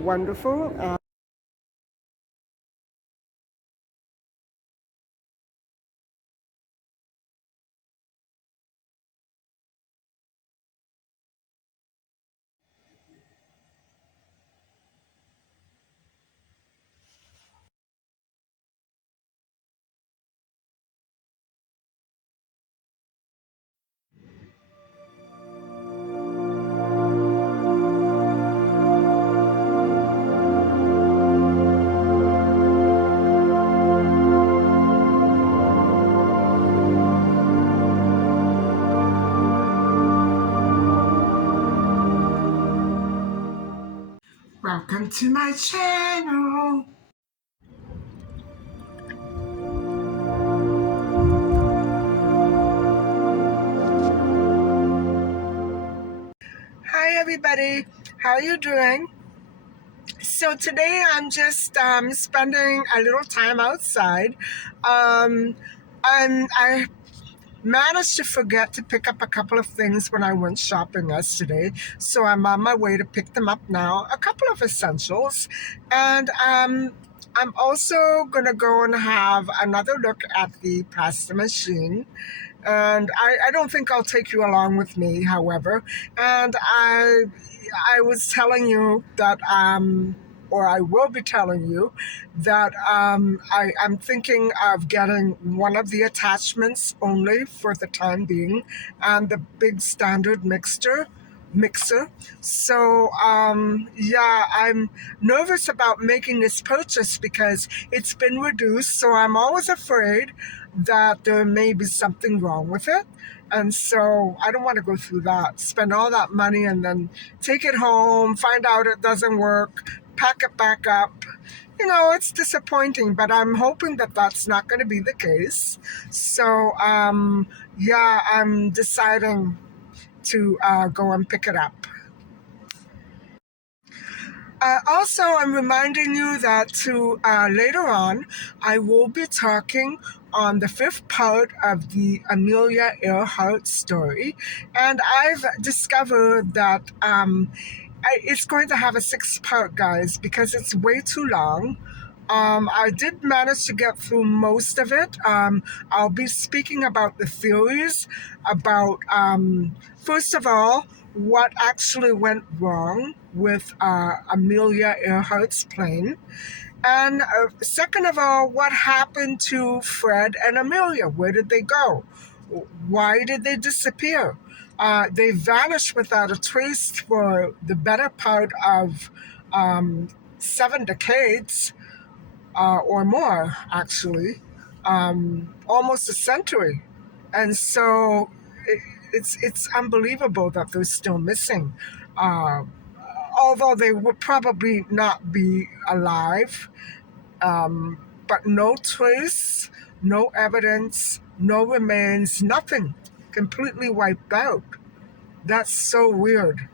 wonderful. Welcome to my channel. Hi, everybody. How are you doing? So today I'm just spending a little time outside. Um, and I managed to forget to pick up a couple of things when I went shopping yesterday. So I'm on my way to pick them up now. A couple of essentials. And I'm also going to go and have another look at the pasta machine. And I don't think I'll take you along with me, however. And I was telling you that, or I will be telling you that I'm thinking of getting one of the attachments only for the time being, and the big standard mixer. So yeah, I'm nervous about making this purchase because it's been reduced. So I'm always afraid that there may be something wrong with it. And so I don't want to go through that, spend all that money and then take it home, find out it doesn't work, pack it back up. It's disappointing, but I'm hoping that that's not going to be the case. So, yeah, I'm deciding to go and pick it up. Also, I'm reminding you that to later on, I will be talking on the fifth part of the Amelia Earhart story, and I've discovered that it's going to have a six-part, guys, because it's way too long. I did manage to get through most of it. I'll be speaking about the theories about, first of all, what actually went wrong with Amelia Earhart's plane. And second of all, what happened to Fred and Amelia? Where did they go? Why did they disappear? They vanished without a trace for the better part of 7 decades or more, actually, almost a century. And so it's unbelievable that they're still missing. Uh, Although they would probably not be alive, but no trace, no evidence, no remains, nothing, completely wiped out. That's so weird.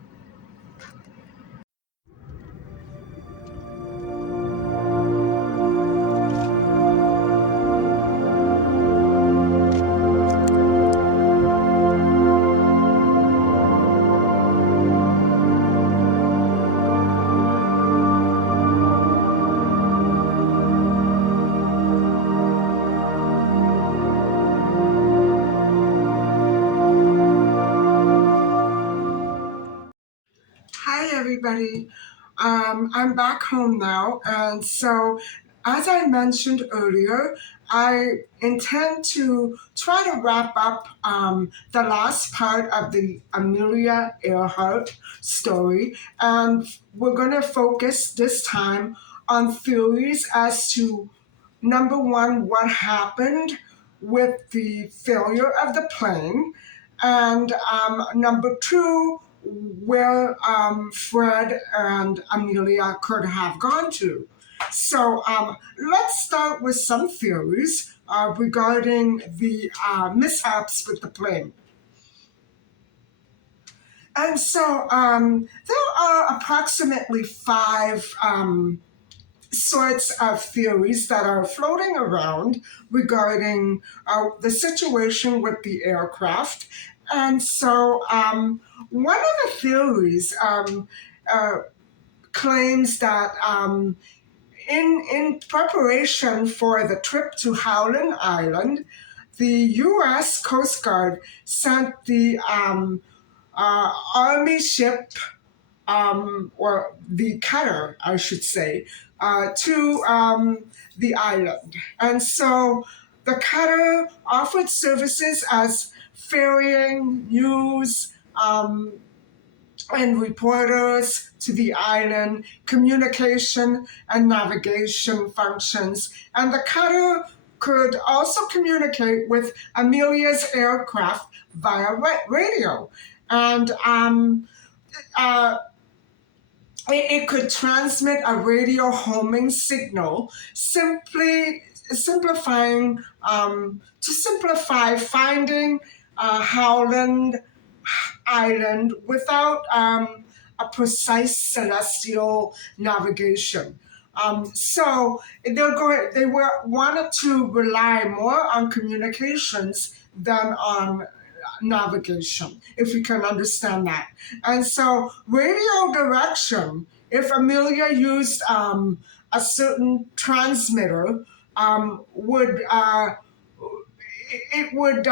Hi, everybody. I'm back home now. And so, as I mentioned earlier, I intend to try to wrap up the last part of the Amelia Earhart story. And we're going to focus this time on theories as to number one, what happened with the failure of the plane, and number two, where Fred and Amelia could have gone to. So let's start with some theories regarding the mishaps with the plane. And so there are approximately five sorts of theories that are floating around regarding the situation with the aircraft. And so one of the theories uh, claims that in preparation for the trip to Howland Island, the U.S. Coast Guard sent the Army ship, or the cutter, I should say, to the island. And so the cutter offered services as ferrying news, and reporters to the island, communication and navigation functions. And the cutter could also communicate with Amelia's aircraft via radio. And uh, it could transmit a radio homing signal, simply simplifying to simplify finding Howland Island without a precise celestial navigation. They were wanted to rely more on communications than on navigation, if you can understand that. And so radio direction, if Amelia used a certain transmitter, would it would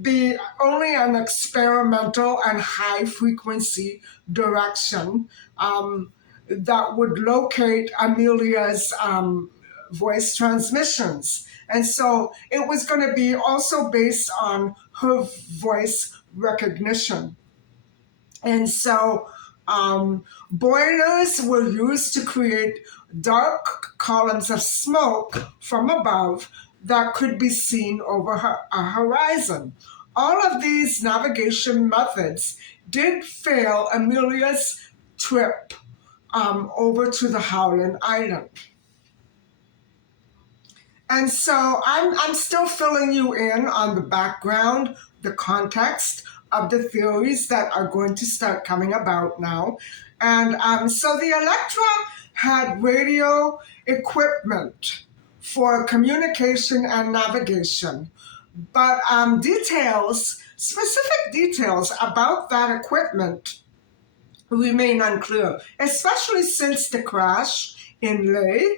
be only an experimental and high frequency direction that would locate Amelia's voice transmissions. And so it was going to be also based on her voice recognition. And so boilers were used to create dark columns of smoke from above that could be seen over a horizon. All of these navigation methods did fail Amelia's trip over to the Howland Island. And so I'm still filling you in on the background, the context of the theories that are going to start coming about now. And so the Electra had radio equipment for communication and navigation. But specific details about that equipment remain unclear, especially since the crash in Leh,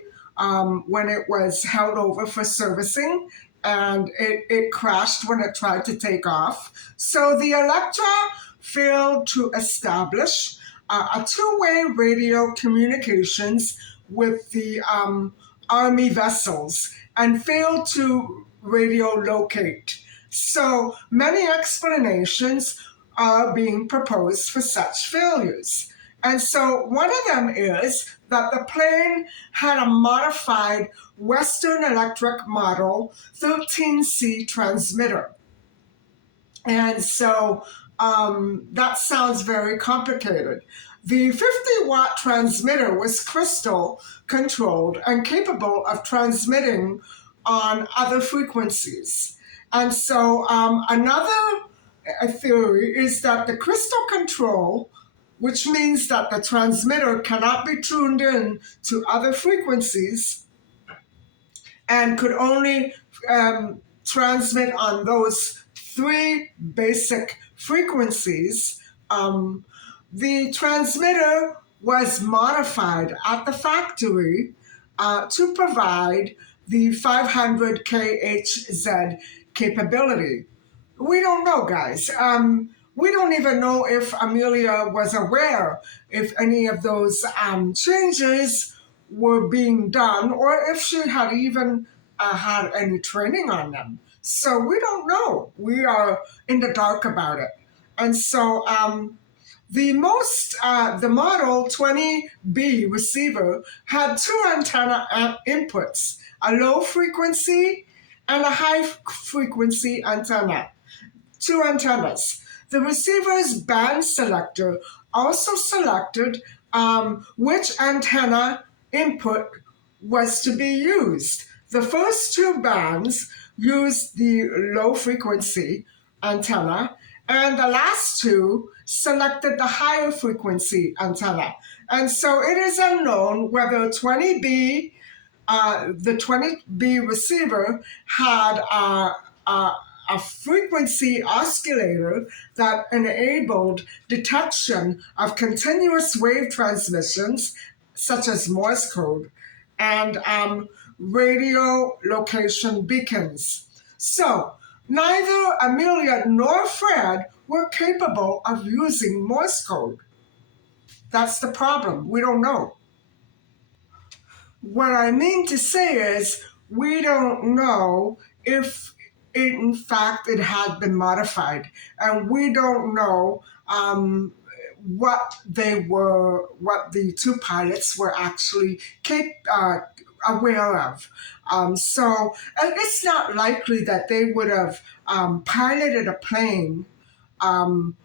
when it was held over for servicing and it crashed when it tried to take off. So the Electra failed to establish a two-way radio communications with the Army vessels and failed to radio locate. So many explanations are being proposed for such failures. And so one of them is that the plane had a modified Western Electric Model 13C transmitter. And so that sounds very complicated. The 50-watt transmitter was crystal controlled and capable of transmitting on other frequencies. And so another theory is that the crystal control, which means that the transmitter cannot be tuned in to other frequencies and could only transmit on those three basic frequencies. The transmitter was modified at the factory to provide the 500 kHz capability. We don't know, guys. We don't even know if Amelia was aware if any of those changes were being done or if she had even had any training on them. So we don't know. We are in the dark about it. And so the Model 20B receiver had two antenna inputs, a low frequency and a high frequency antenna. Two antennas. The receiver's band selector also selected which antenna input was to be used. The first two bands used the low frequency antenna, and the last two selected the higher frequency antenna. And so it is unknown whether the 20B receiver had a a frequency oscillator that enabled detection of continuous wave transmissions, such as Morse code, and radio location beacons. So, neither Amelia nor Fred were capable of using Morse code. That's the problem. We don't know. What I mean to say is, we don't know if in fact it had been modified, and we don't know what what the two pilots were actually aware of. So it's not likely that they would have piloted a plane um,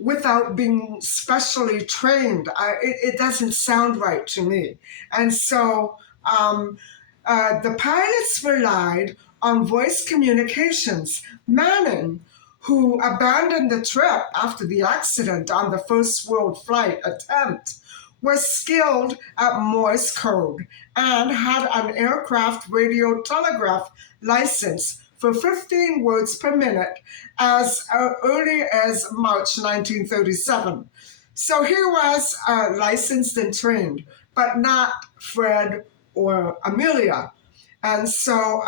without being specially trained. It doesn't sound right to me. And so um, the pilots relied on voice communications. Manning, who abandoned the trip after the accident on the first world flight attempt, was skilled at Morse code and had an aircraft radio telegraph license for 15 words per minute as early as March 1937. So he was licensed and trained, but not Fred or Amelia. And so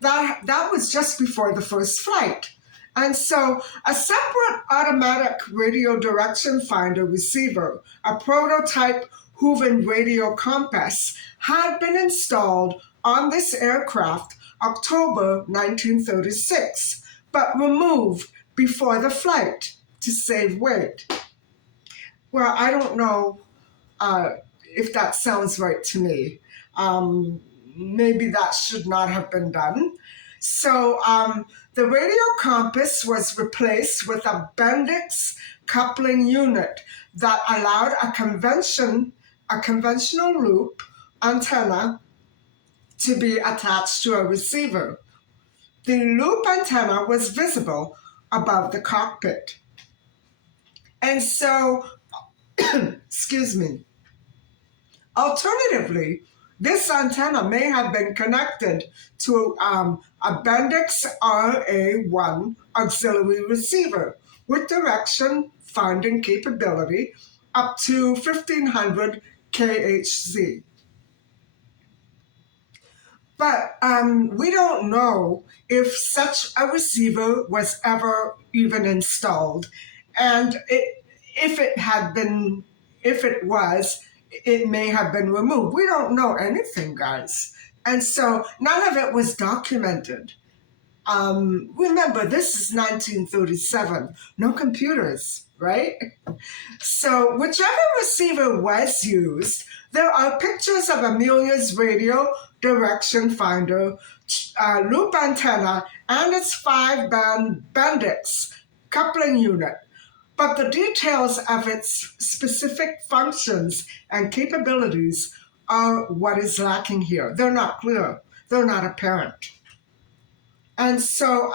that was just before the first flight. And so a separate automatic radio direction finder receiver, a prototype Hooven radio compass, had been installed on this aircraft October 1936, but removed before the flight to save weight. Well, I don't know if that sounds right to me. Maybe that should not have been done. So the radio compass was replaced with a Bendix coupling unit that allowed a conventional loop antenna to be attached to a receiver. The loop antenna was visible above the cockpit. And so, excuse me, alternatively, this antenna may have been connected to a Bendix RA1 auxiliary receiver with direction finding capability up to 1500 kHz. But we don't know if such a receiver was ever even installed. And if it was, it may have been removed. We don't know anything, guys. And so none of it was documented. Remember, this is 1937, no computers, right? So whichever receiver was used, there are pictures of Amelia's radio direction finder, loop antenna, and its 5-band Bendix coupling unit. But the details of its specific functions and capabilities are what is lacking here. They're not clear. They're not apparent. And so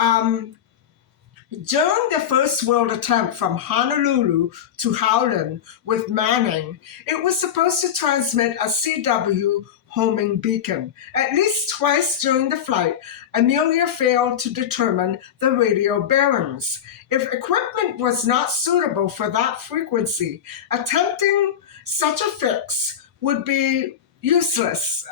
during the first world attempt from Honolulu to Howland with Manning, it was supposed to transmit a CW homing beacon. At least twice during the flight, Amelia failed to determine the radio bearings. If equipment was not suitable for that frequency, attempting such a fix would be useless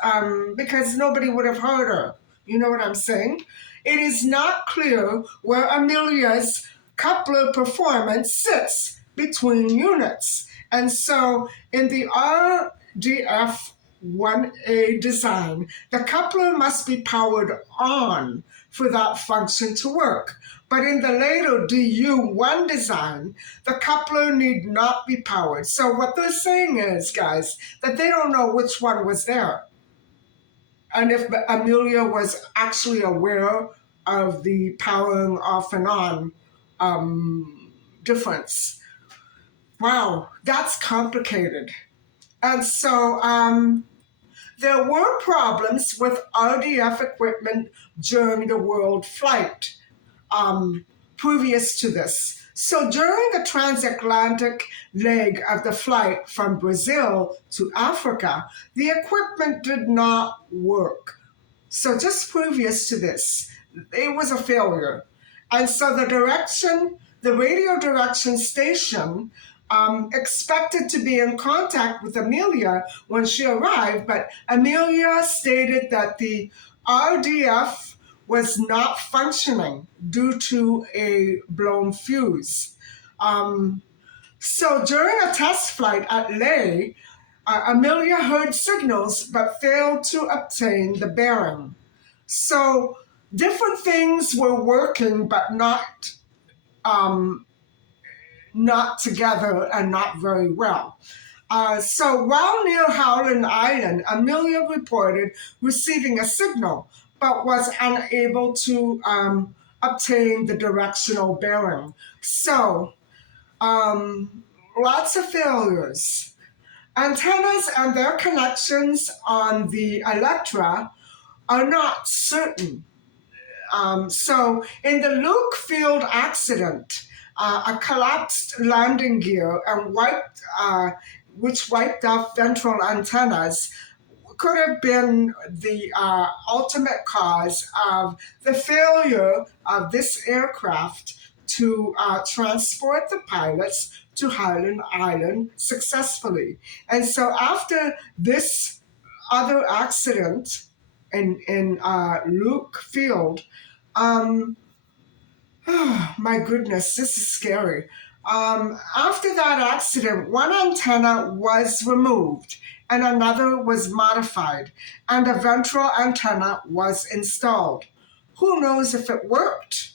because nobody would have heard her. You know what I'm saying? It is not clear where Amelia's coupler performance sits between units. And so in the RDF 1A design, the coupler must be powered on for that function to work. But in the later DU1 design, the coupler need not be powered. So what they're saying is, guys, that they don't know which one was there. And if Amelia was actually aware of the powering off and on difference. Wow, that's complicated. And so there were problems with RDF equipment during the world flight previous to this. So during the transatlantic leg of the flight from Brazil to Africa, the equipment did not work. So just previous to this, it was a failure. And so the radio direction station expected to be in contact with Amelia when she arrived, but Amelia stated that the RDF was not functioning due to a blown fuse. Um, so during a test flight at Leh, Amelia heard signals but failed to obtain the bearing. So different things were working, but um, not together and not very well. So while near Howland Island, Amelia reported receiving a signal, but was unable to obtain the directional bearing. So lots of failures. Antennas and their connections on the Electra are not certain. So in the Luke Field accident, a collapsed landing gear and which wiped off ventral antennas could have been the ultimate cause of the failure of this aircraft to transport the pilots to Highland Island successfully. And so after this other accident in Luke Field, um, oh, my goodness, this is scary. After that accident, one antenna was removed and another was modified, and a ventral antenna was installed. Who knows if it worked?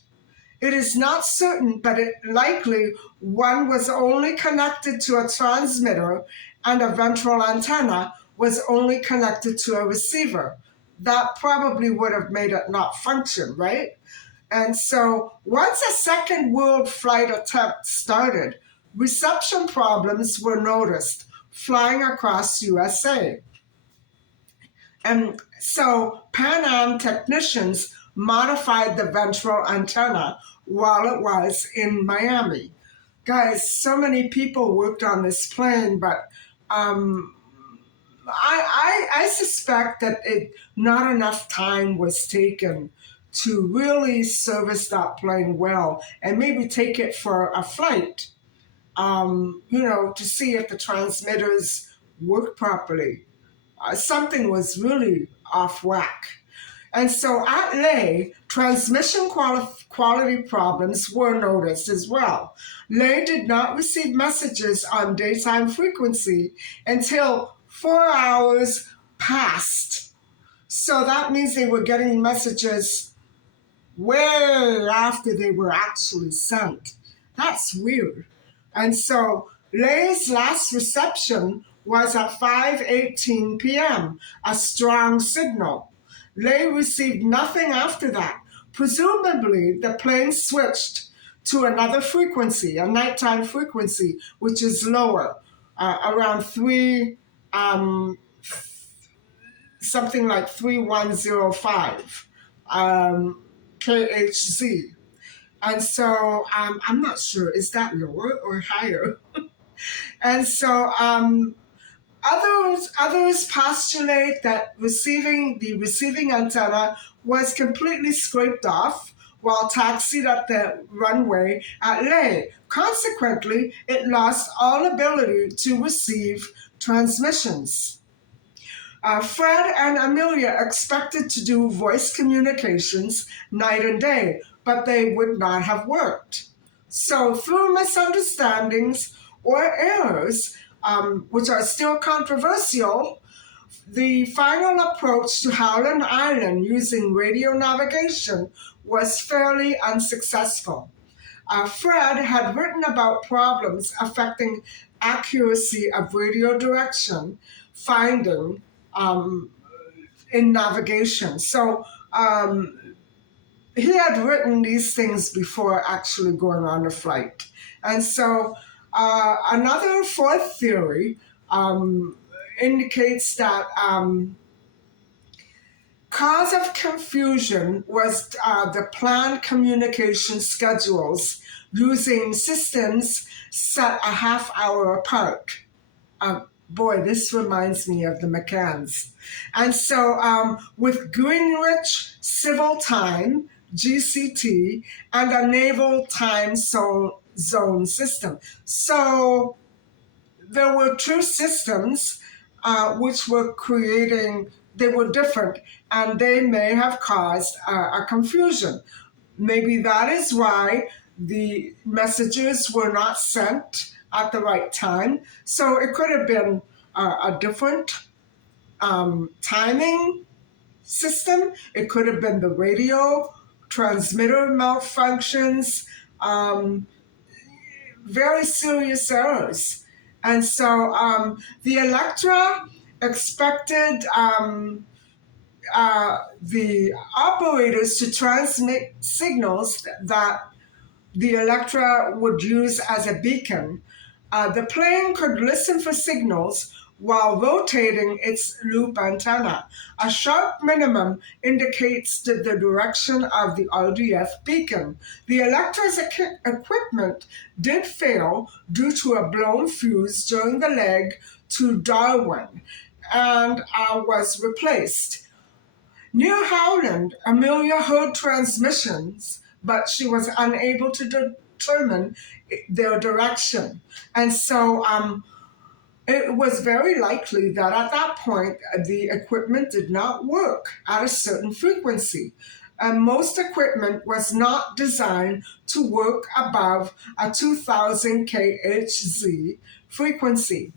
It is not certain, but it likely one was only connected to a transmitter and a ventral antenna was only connected to a receiver. That probably would have made it not function, right? And so once a second world flight attempt started, reception problems were noticed flying across USA. And so Pan Am technicians modified the ventral antenna while it was in Miami. Guys, so many people worked on this plane, but um, I suspect that not enough time was taken to really service that plane well and maybe take it for a flight, to see if the transmitters worked properly. Something was really off whack. And so at Leh, transmission quality problems were noticed as well. Leh did not receive messages on daytime frequency until 4 hours passed. So that means they were getting messages way after they were actually sent. That's weird. And so Lay's last reception was at 5:18 p.m., a strong signal. Lay received nothing after that. Presumably, the plane switched to another frequency, a nighttime frequency, which is lower, around something like 3105 KHZ. And so I'm not sure, is that lower or higher? And so others postulate that the receiving antenna was completely scraped off while taxied at the runway at Leh. Consequently, it lost all ability to receive transmissions. Fred and Amelia expected to do voice communications night and day, but they would not have worked. So, through misunderstandings or errors, which are still controversial, the final approach to Howland Island using radio navigation was fairly unsuccessful. Fred had written about problems affecting accuracy of radio direction finding in navigation. So he had written these things before actually going on the flight. And so another fourth theory indicates that cause of confusion was the planned communication schedules using systems set a half hour apart. Boy, this reminds me of the McCanns. And so with Greenwich Civil Time, GCT, and a naval time zone system. So there were two systems which were creating, they were different, and they may have caused a confusion. Maybe that is why the messages were not sent at the right time. So it could have been a different timing system. It could have been the radio transmitter malfunctions, um, very serious errors. And so the Electra expected the operators to transmit signals that the Electra would use as a beacon. The plane could listen for signals while rotating its loop antenna. A sharp minimum indicates the direction of the RDF beacon. The Electra's equipment did fail due to a blown fuse during the leg to Darwin and was replaced. Near Howland, Amelia heard transmissions, but she was unable to determine their direction. And so it was very likely that at that point, the equipment did not work at a certain frequency. And most equipment was not designed to work above a 2000 kHz frequency.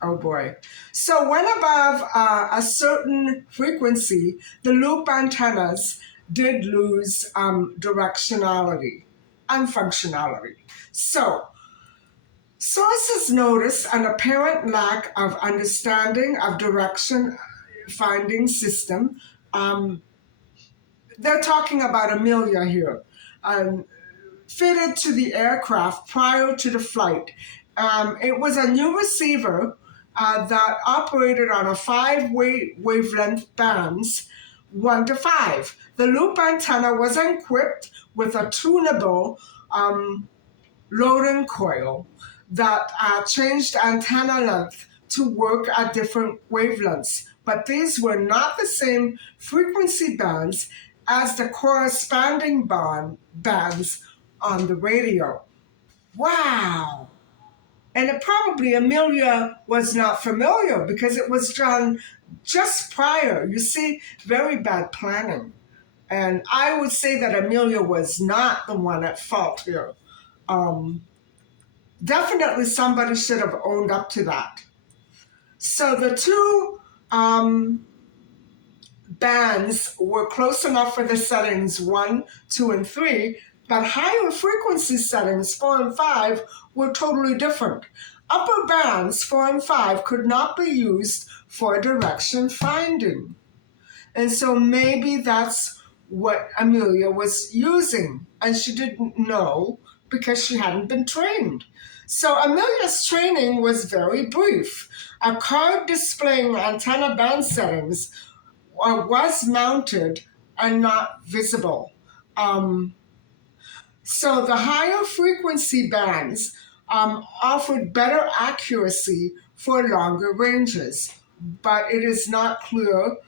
Oh boy. So when above a certain frequency, the loop antennas did lose directionality and functionality. So sources notice an apparent lack of understanding of direction finding system. They're talking about Amelia here. Fitted to the aircraft prior to the flight. It was a new receiver that operated on a wavelength bands, 1 to 5. The loop antenna was equipped with a tunable loading coil that changed antenna length to work at different wavelengths, but these were not the same frequency bands as the corresponding bands on the radio. Wow! And it probably Amelia was not familiar because it was done just prior. You see, very bad planning. And I would say that Amelia was not the one at fault here. Definitely somebody should have owned up to that. So the two bands were close enough for the settings 1, 2, and 3, but higher frequency settings 4 and 5 were totally different. Upper bands 4 and 5 could not be used for direction finding. And so maybe that's what Amelia was using, and she didn't know because she hadn't been trained. So Amelia's training was very brief. A card displaying antenna band settings was mounted and not visible. So the higher frequency bands offered better accuracy for longer ranges, but it is not clear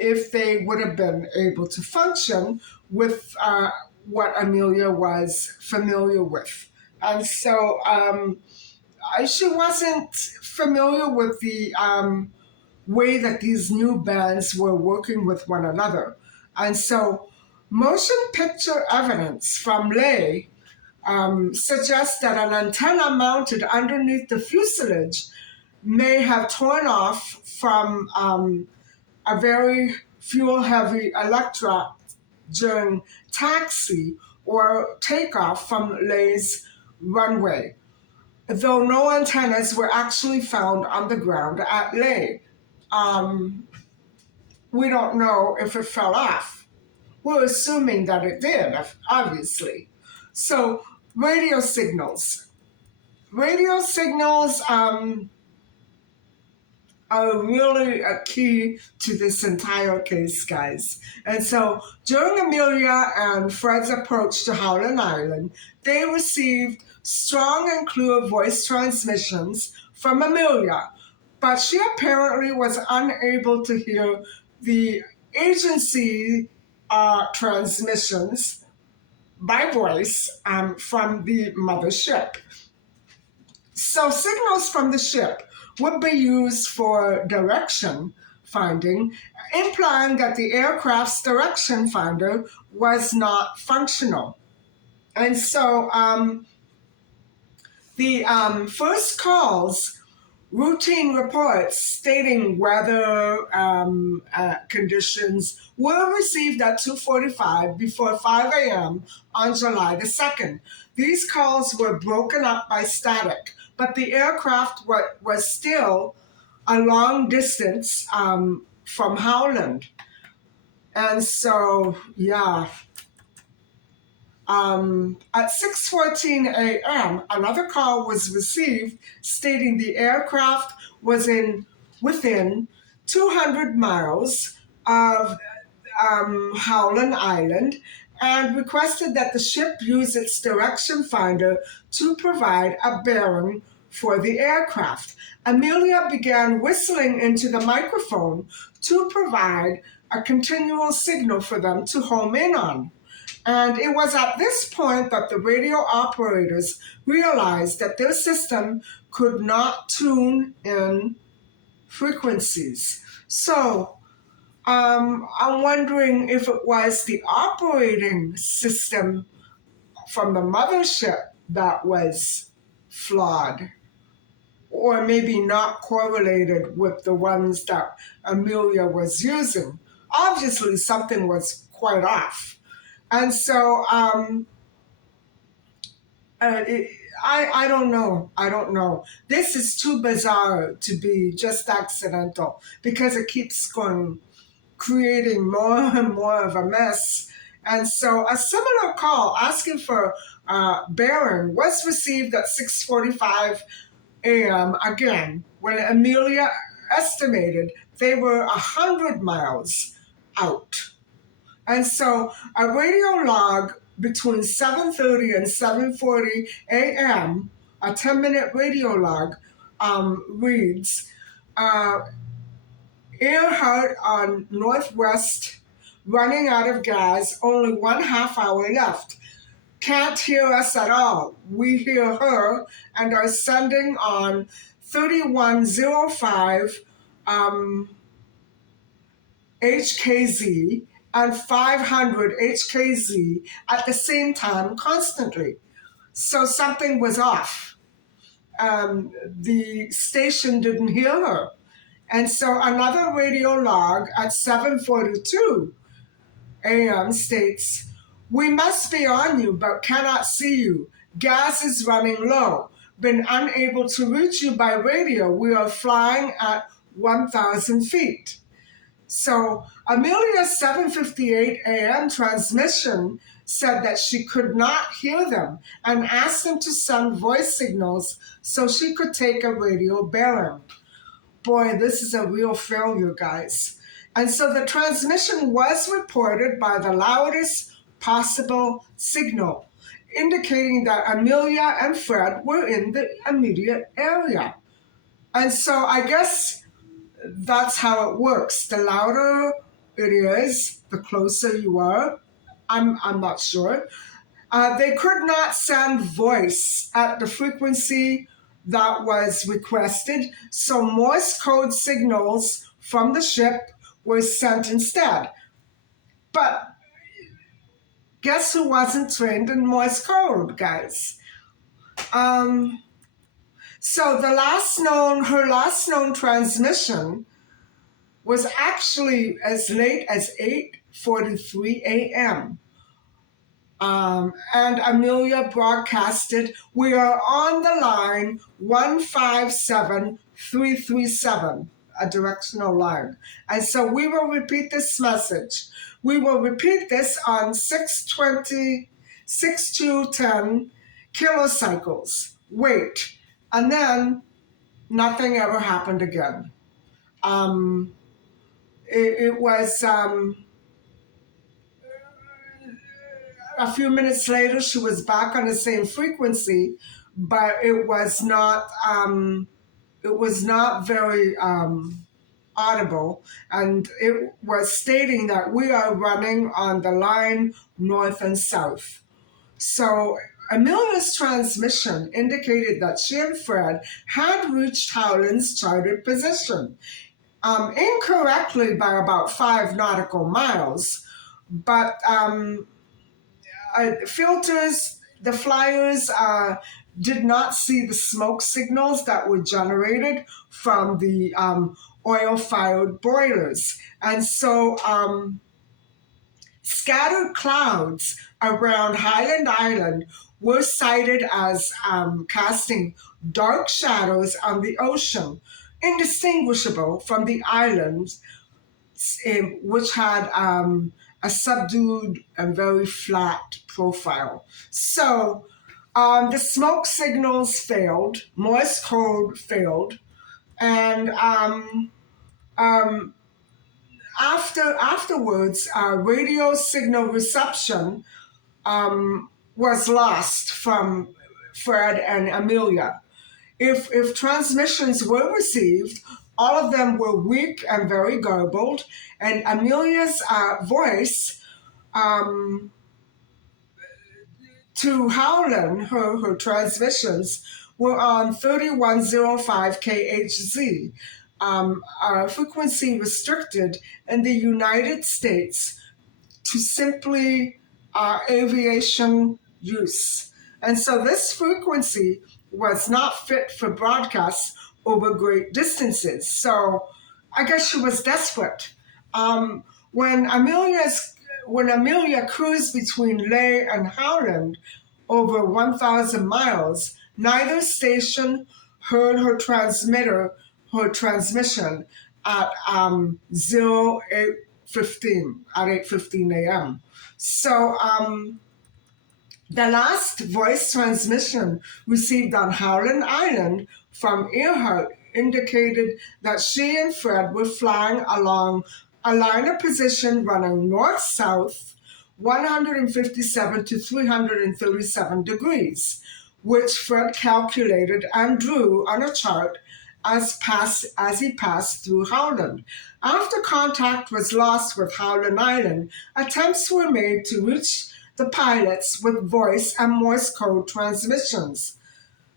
if they would have been able to function with what Amelia was familiar with. And so she wasn't familiar with the way that these new bands were working with one another. And so motion picture evidence from Lay suggests that an antenna mounted underneath the fuselage may have torn off from a very fuel-heavy Electra during taxi or takeoff from Lay's runway, though no antennas were actually found on the ground at Lay. We don't know if it fell off. We're assuming that it did, obviously. So, radio signals. Radio signals are really a key to this entire case, guys. And so, during Amelia and Fred's approach to Howland Island, they received strong and clear voice transmissions from Amelia, but she apparently was unable to hear the agency transmissions by voice from the mothership. So signals from the ship would be used for direction finding, implying that the aircraft's direction finder was not functional. And so the first calls, routine reports stating weather conditions were received at 2:45 before 5 a.m. on July the 2nd. These calls were broken up by static, but the aircraft was still a long distance from Howland. And so, yeah, at 6:14 a.m., another call was received stating the aircraft was within 200 miles of Howland Island and requested that the ship use its direction finder to provide a bearing for the aircraft. Amelia began whistling into the microphone to provide a continual signal for them to home in on. And it was at this point that the radio operators realized that their system could not tune in frequencies. So I'm wondering if it was the operating system from the mothership that was flawed, or maybe not correlated with the ones that Amelia was using. Obviously, something was quite off. And so I don't know. I don't know. This is too bizarre to be just accidental because it keeps going, creating more and more of a mess. And so a similar call asking for bearing was received at 6:45 a.m. again when Amelia estimated they were 100 miles out. And so a radio log between 7:30 and 7:40 a.m., a 10-minute radio log reads, Earhart on Northwest, running out of gas, only 1/2 hour left. Can't hear us at all. We hear her and are sending on 3105 HKZ and 500 HKZ at the same time constantly. So something was off. The station didn't hear her. And so another radio log at 7:42 a.m. states, we must be on you but cannot see you. Gas is running low. Been unable to reach you by radio. We are flying at 1,000 feet. So Amelia's 7:58 a.m. transmission said that she could not hear them and asked them to send voice signals so she could take a radio bearing. Boy, this is a real failure, guys. And so the transmission was reported by the loudest possible signal, indicating that Amelia and Fred were in the immediate area. And so I guess that's how it works. The louder it is, the closer you are. I'm not sure. They could not send voice at the frequency that was requested, so Morse code signals from the ship were sent instead. But guess who wasn't trained in Morse code, guys? So her last known transmission was actually as late as 8:43 a.m. And Amelia broadcasted, we are on the line 157337, a directional line. And so we will repeat this message. We will repeat this on 6210 kilocycles. Wait. And then nothing ever happened again. It was a few minutes later, she was back on the same frequency, but it was not very audible, and it was stating that we are running on the line north and south. So Amelia's transmission indicated that she and Fred had reached Howland's charted position, incorrectly by about 5 nautical miles. But filters, the flyers did not see the smoke signals that were generated from the oil fired boilers. And so scattered clouds around Highland Island were cited as casting dark shadows on the ocean, indistinguishable from the islands, which had a subdued and very flat profile. So the smoke signals failed, Morse code failed, and um, afterwards, radio signal reception was lost from Fred and Amelia. If transmissions were received, all of them were weak and very garbled, and Amelia's voice to Howland, her transmissions were on 3105 kHz, frequency restricted in the United States to simply aviation use. And so this frequency was not fit for broadcasts over great distances. So I guess she was desperate. Um, when Amelia's when Amelia cruised between Leh and Howland over 1,000 miles, neither station heard her transmission at 8:15 a.m. So the last voice transmission received on Howland Island from Earhart indicated that she and Fred were flying along a line of position running north-south 157 to 337 degrees, which Fred calculated and drew on a chart as he passed through Howland. After contact was lost with Howland Island, attempts were made to reach the pilots with voice and Morse code transmissions.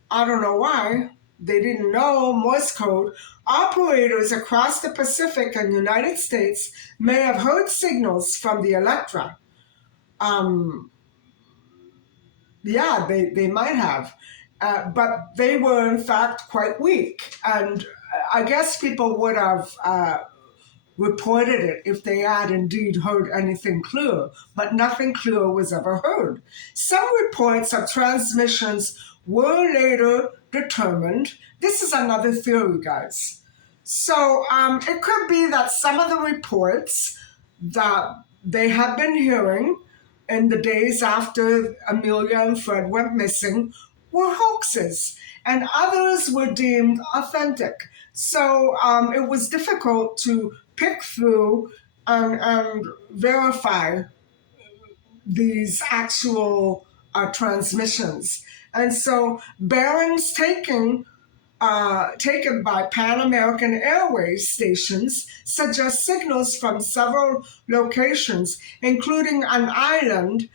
I don't know why. They didn't know Morse code. Operators across the Pacific and United States may have heard signals from the Electra. Um, yeah, they might have. But they were, in fact, quite weak. And I guess people would have reported it if they had indeed heard anything clear, but nothing clear was ever heard. Some reports of transmissions were later determined. This is another theory, guys. So it could be that some of the reports that they have been hearing in the days after Amelia and Fred went missing were hoaxes, and others were deemed authentic. So it was difficult to pick through and verify these actual transmissions. And so bearings taken by Pan American Airways stations suggest signals from several locations, including an island,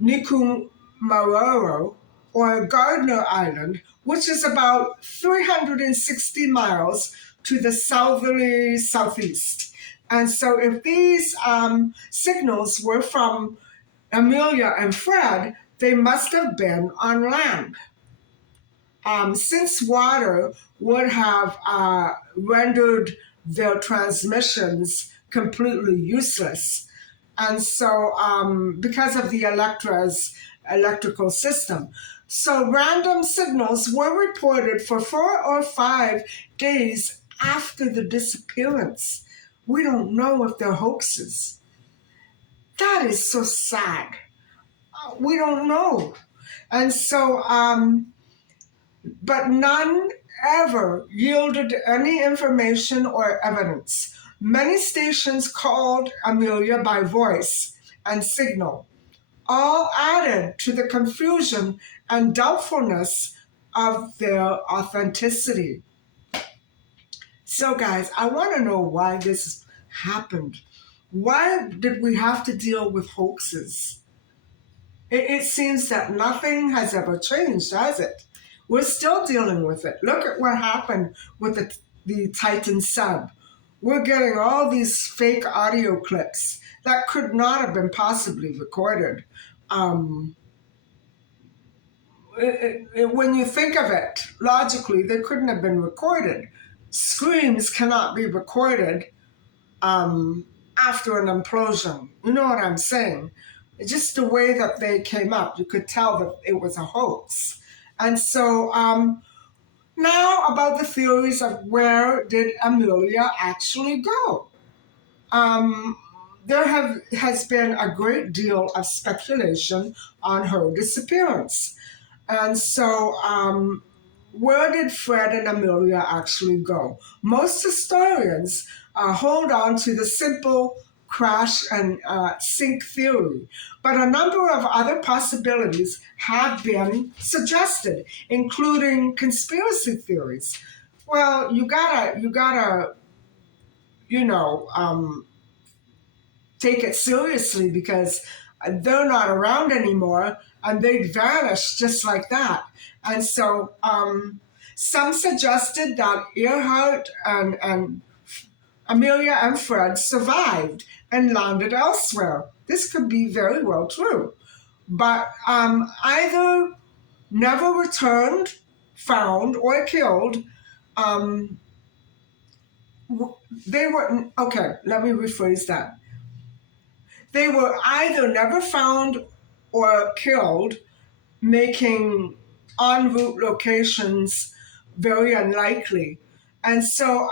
Nikumaroro, or Gardner Island, which is about 360 miles to the southerly southeast. And so if these signals were from Amelia and Fred, they must have been on land. Since water would have rendered their transmissions completely useless. And so, because of the Electra's electrical system. So, random signals were reported for 4 or 5 days after the disappearance. We don't know if they're hoaxes. That is so sad. We don't know. And so, but none ever yielded any information or evidence. Many stations called Amelia by voice and signal, all added to the confusion and doubtfulness of their authenticity. So, guys, I want to know why this happened. Why did we have to deal with hoaxes? It seems that nothing has ever changed, has it? We're still dealing with it. Look at what happened with the Titan sub. We're getting all these fake audio clips that could not have been possibly recorded. Um, when you think of it logically, they couldn't have been recorded. Screams cannot be recorded after an implosion. You know what I'm saying? Just the way that they came up, you could tell that it was a hoax. And so now about the theories of where did Amelia actually go? Um, there has been a great deal of speculation on her disappearance. And so, where did Fred and Amelia actually go? Most historians hold on to the simple crash and sink theory, but a number of other possibilities have been suggested, including conspiracy theories. Well, you gotta, you know, take it seriously because they're not around anymore and they'd vanish just like that. And so some suggested that Earhart and Amelia and Fred survived and landed elsewhere. This could be very well true. But either never returned, found, or killed. Um, they were, okay, let me rephrase that. They were either never found or killed, making en route locations very unlikely. And so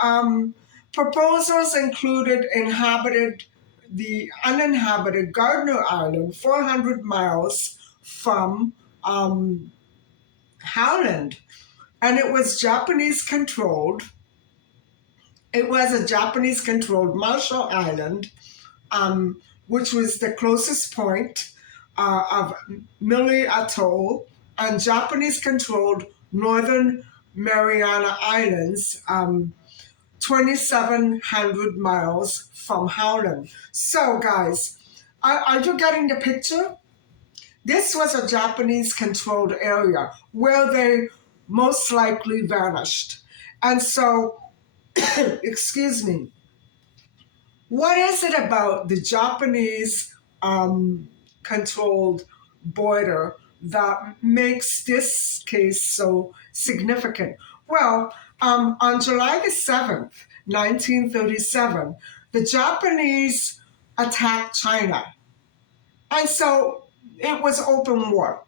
proposals included the uninhabited Gardner Island, 400 miles from Howland. And it was Japanese controlled. It was a Japanese controlled Marshall Island, which was the closest point of Mili Atoll and Japanese controlled Northern Mariana Islands, 2,700 miles from Howland. So, guys, are you getting the picture? This was a Japanese controlled area where they most likely vanished. And so, excuse me, what is it about the Japanese controlled border that makes this case so significant? Well, on July the 7th, 1937, the Japanese attacked China. And so it was open war.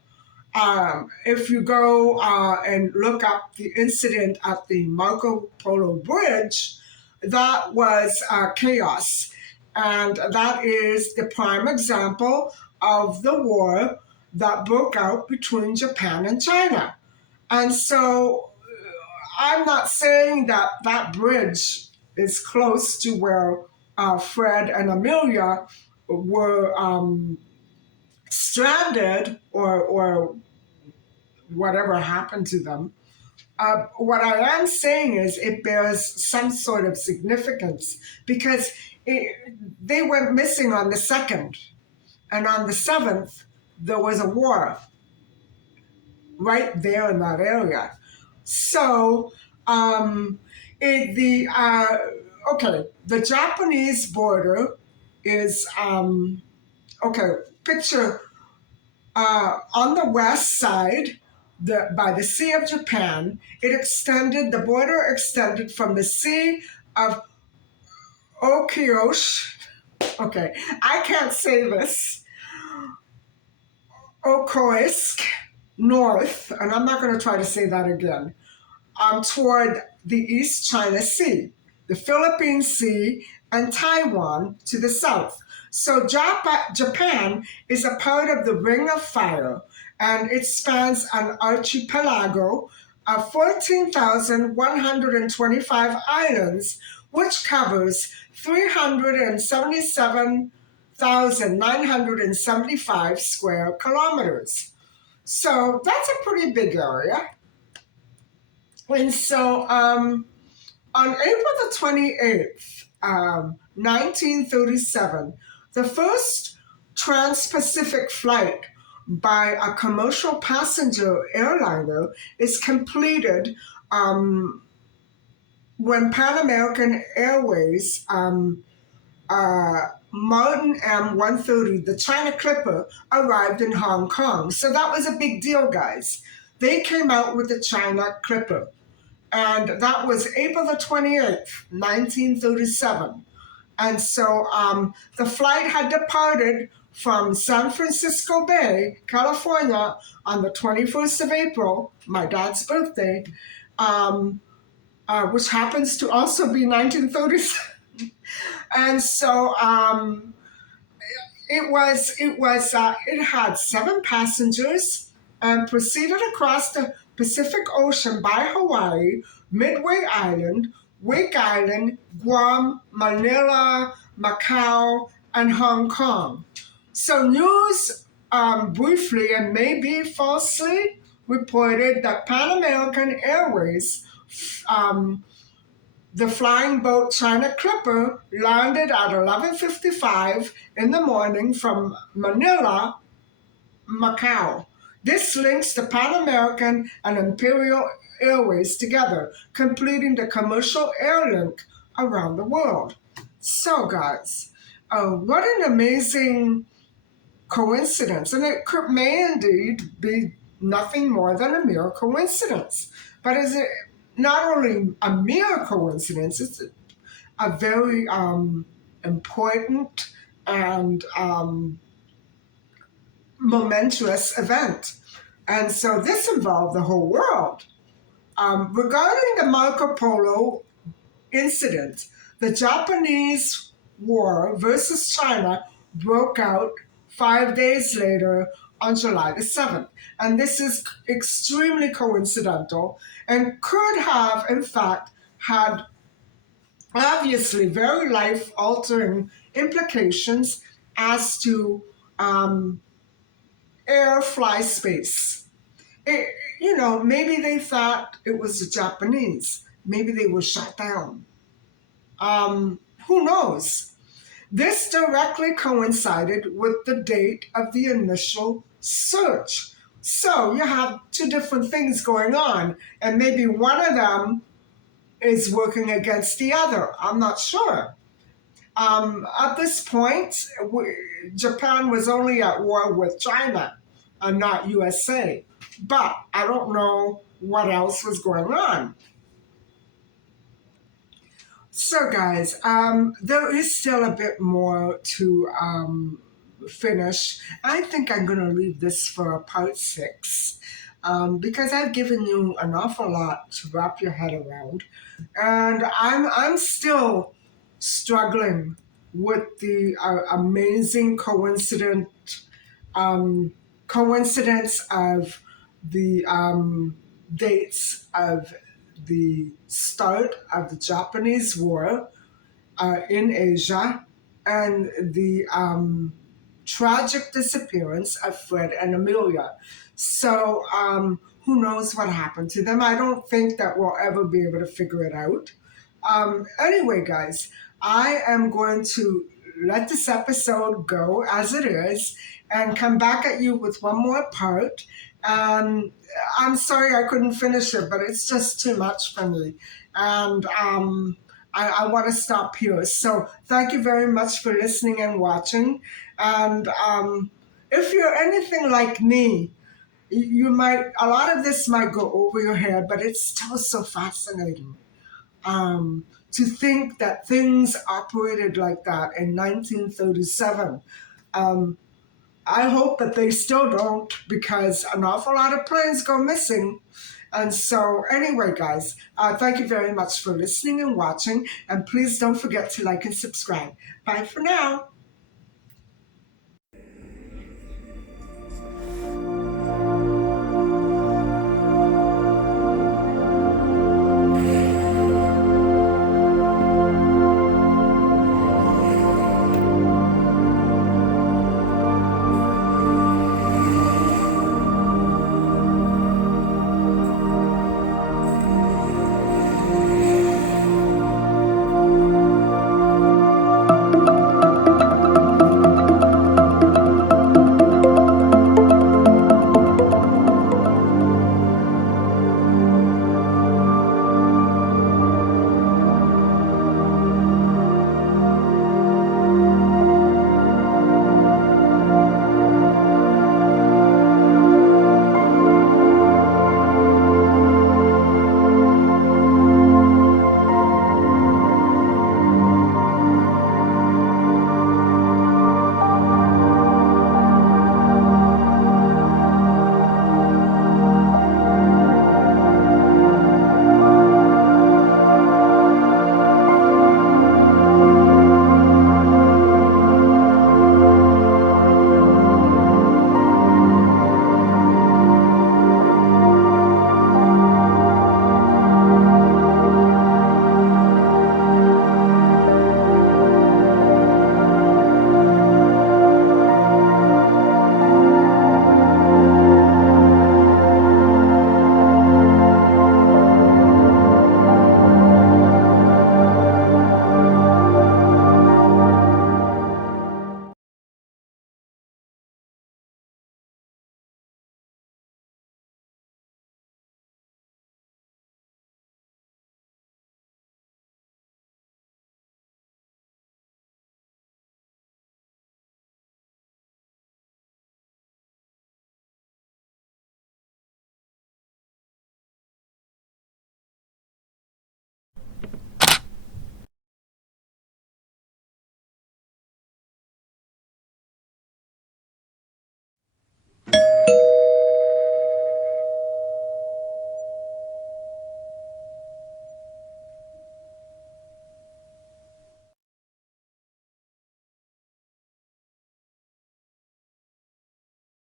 If you go and look up the incident at the Marco Polo Bridge, that was chaos. And that is the prime example of the war that broke out between Japan and China. And so I'm not saying that that bridge is close to where Fred and Amelia were stranded or whatever happened to them. What I am saying is it bears some sort of significance because they went missing on the 2nd, and on the 7th, there was a war right there in that area. So, okay, the Japanese border is, okay, picture on the west side, by the Sea of Japan, the border extended from the Sea of Okiosh, okay, I can't say this, Okoisk, north, and I'm not going to try to say that again, toward the East China Sea, the Philippine Sea, and Taiwan to the south. So Japan is a part of the Ring of Fire, and it spans an archipelago of 14,125 islands, which covers 377,975 square kilometers. So that's a pretty big area. And so On April the 28th, 1937, the first trans-Pacific flight by a commercial passenger airliner is completed when Pan American Airways Martin M130, the China Clipper, arrived in Hong Kong. So that was a big deal, guys. They came out with the China Clipper. And that was April the 28th, 1937. And so the flight had departed from San Francisco Bay, California, on the 21st of April, my dad's birthday, which happens to also be 1937. And so it had 7 passengers and proceeded across the Pacific Ocean by Hawaii, Midway Island, Wake Island, Guam, Manila, Macau, and Hong Kong. So news briefly and maybe falsely reported that Pan American Airways, the flying boat China Clipper, landed at 11:55 in the morning from Manila, Macau. This links the Pan American and Imperial Airways together, completing the commercial air link around the world. So, guys, what an amazing coincidence. And it may indeed be nothing more than a mere coincidence. But is it not only a mere coincidence, it's a very important and momentous event. And so this involved the whole world. Regarding the Marco Polo incident, the Japanese war versus China broke out 5 days later on July the 7th. And this is extremely coincidental and could have, in fact, had obviously very life-altering implications as to air fly space. Maybe they thought it was the Japanese. Maybe they were shut down. Who knows? This directly coincided with the date of the initial search. So you have 2 different things going on, and maybe one of them is working against the other. I'm not sure. At this point, Japan was only at war with China and not USA. But I don't know what else was going on. So, guys, there is still a bit more to finish. I think I'm going to leave this for a part 6 because I've given you an awful lot to wrap your head around. And I'm still struggling with the amazing coincidence of the dates of the start of the Japanese war in Asia and the tragic disappearance of Fred and Amelia. So who knows what happened to them? I don't think that we'll ever be able to figure it out. Anyway, guys, I am going to let this episode go as it is and come back at you with one more part. I'm sorry I couldn't finish it, but it's just too much for me. And I want to stop here. So thank you very much for listening and watching. And if you're anything like me, a lot of this might go over your head, but it's still so fascinating. To think that things operated like that in 1937. I hope that they still don't, because an awful lot of planes go missing. And so anyway, guys, thank you very much for listening and watching. And please don't forget to like and subscribe. Bye for now.